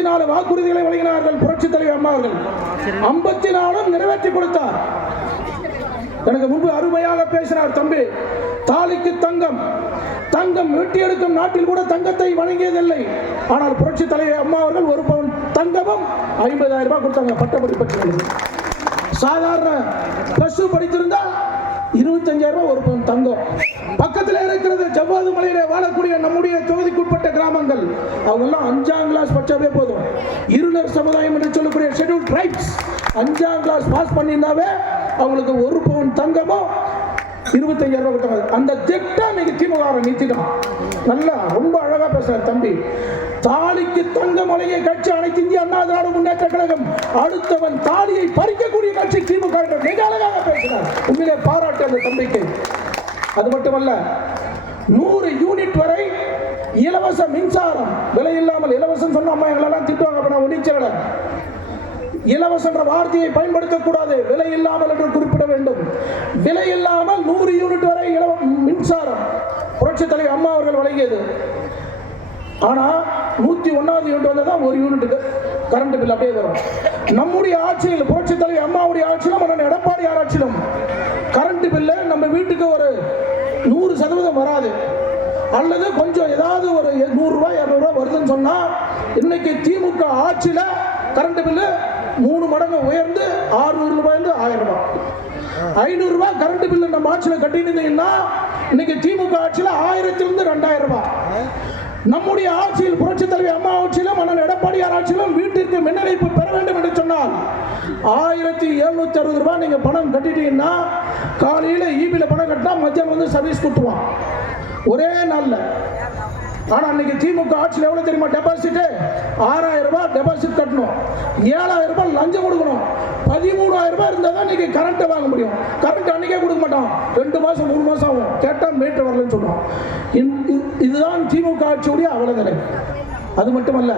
54 வாக்குறுதிகளை வழங்கினார்கள் புரட்சித் தலைவர் அம்மா அவர்கள். 54 நிறைவேற்றி கொடுத்தார். எனக்கு முன்பு அருமையாக பேசினார் தம்பி. தாலிக்கு தங்கம், தங்கம் வெட்டி எடுக்கும் நாட்டில் கூட தங்கத்தை வழங்கியதில்லை. ஆனால் புரட்சித் தலைவர் அம்மா அவர்கள் 1 பவுன் தங்கமும் 50,000 ரூபாய் கொடுத்தாங்க பட்டப்படி பெற்றவர்களுக்கு. சாதாரண +2 படித்திருந்தா 25,000 ரூபாய் 1 பவுன் தங்கம். பக்கத்தில் இருக்கிறது ஜவ்வாது மலையிலே வாழக்கூடிய நம்முடைய தொகுதிக்குட்பட்ட கிராமங்கள். அவங்க எல்லாம் 5ஆம் கிளாஸ் படிச்சாவே போதும். இருளர் சமுதாயம் என்று சொல்லக்கூடிய ஷெட்யூல் ட்ரைப்ஸ் 5ஆம் கிளாஸ் பாஸ் பண்ணியிருந்தாவே அவங்களுக்கு 1 பவுன் தங்கமும் 25,000 ரூபாய் கொடுத்தாங்க. அந்த திட்டம் இன்னைக்கு திமுக நீத்திடும். நல்லா ரொம்ப அழகா பேசுறாரு தம்பி. தாலிக்கு தங்கம் வழங்கிய கட்சி அனைத்து இந்திய அண்ணா திராவிட முன்னேற்ற கழகம். அடுத்தவன் தாலியை பறிக்கக்கூடிய கட்சி திமுக என்று மிக அழகாக பேசினார். உண்மையிலே பாராட்டு அந்த தம்பிக்கு. அது மட்டுமல்ல, 100 யூனிட் வரை இலவச மின்சாரம், விலை இல்லாமல். இலவசம் சொன்ன அம்மா எங்களெல்லாம் திட்டுவாங்க. அப்ப நான் ஒன்றிச்சல இலவச என்ற வார்த்தையை பயன்படுத்தக்கூடாது, விலை இல்லாமல் என்று குறிப்பிட வேண்டும். விலை இல்லாமல் 100 யூனிட் வரை மின்சாரம் புரட்சித் தலைவர் அம்மா அவர்கள் வழங்கியது. ஆனா 101வது யூனிட் வந்ததான் 1 யூனிட்டுக்கு கரண்ட் பில் அப்படியே வரும். நம்முடைய ஆட்சியில் புரட்சித் தலைவர் அம்மாவுடைய ஆட்சியிலும் அண்ணன் எடப்பாடியார் ஆட்சியிலும் கரண்ட் பில்லு நம்ம வீட்டுக்கு ஒரு 100% வராது. அல்லது கொஞ்சம் ஏதாவது ஒரு 100 ரூபாய் 200 ரூபாய் வருதுன்னு சொன்னா, இன்னைக்கு திமுக ஆட்சியில கரண்ட் பில்லு 3 மடங்கு உயர்ந்து 600 ரூபாய் 1000 ரூபாய் 500 ரூபாய் கரண்ட் பில்லு நம்ம ஆட்சியில் கட்டினீங்கன்னா இன்னைக்கு திமுக ஆட்சியில் 1000 2000 ரூபாய். நம்முடைய ஆட்சியில் புரட்சித் தலைவர் அம்மா ஆட்சியிலும் அண்ணன் எடப்பாடியார் ஆட்சியிலும் வீட்டிற்கு மின் இணைப்பு பெற வேண்டும் என்று சொன்னால் 1760 ரூபாய் நீங்க பணம் கட்டிட்டீங்கன்னா, காலையில ஈபில பணம் கட்டினா மத்தியானம் வந்து சர்வீஸ் கொடுத்துருவான் ஒரே நாள்ல. ஆனா இன்னைக்கு திமுக ஆட்சியில் எவ்வளவு தெரியுமா டெபாசிட்? 6000 ரூபாய் டெபாசிட் கட்டணும், 7000 ரூபாய் லஞ்சம் கொடுக்கணும், 13000 ரூபாய் இருந்தா தான் இன்னைக்கு கரண்ட் வாங்க முடியும். கரண்ட் அன்னைக்கே கொடுக்க மாட்டான், 2 மாசம் 3 மாசம் ஆகும். கேட்டா மீட்டர் வரலன்னு சொல்லுவான். இதுதான் திமுக ஆட்சியுடைய அவலநிலை. அது மட்டுமல்ல,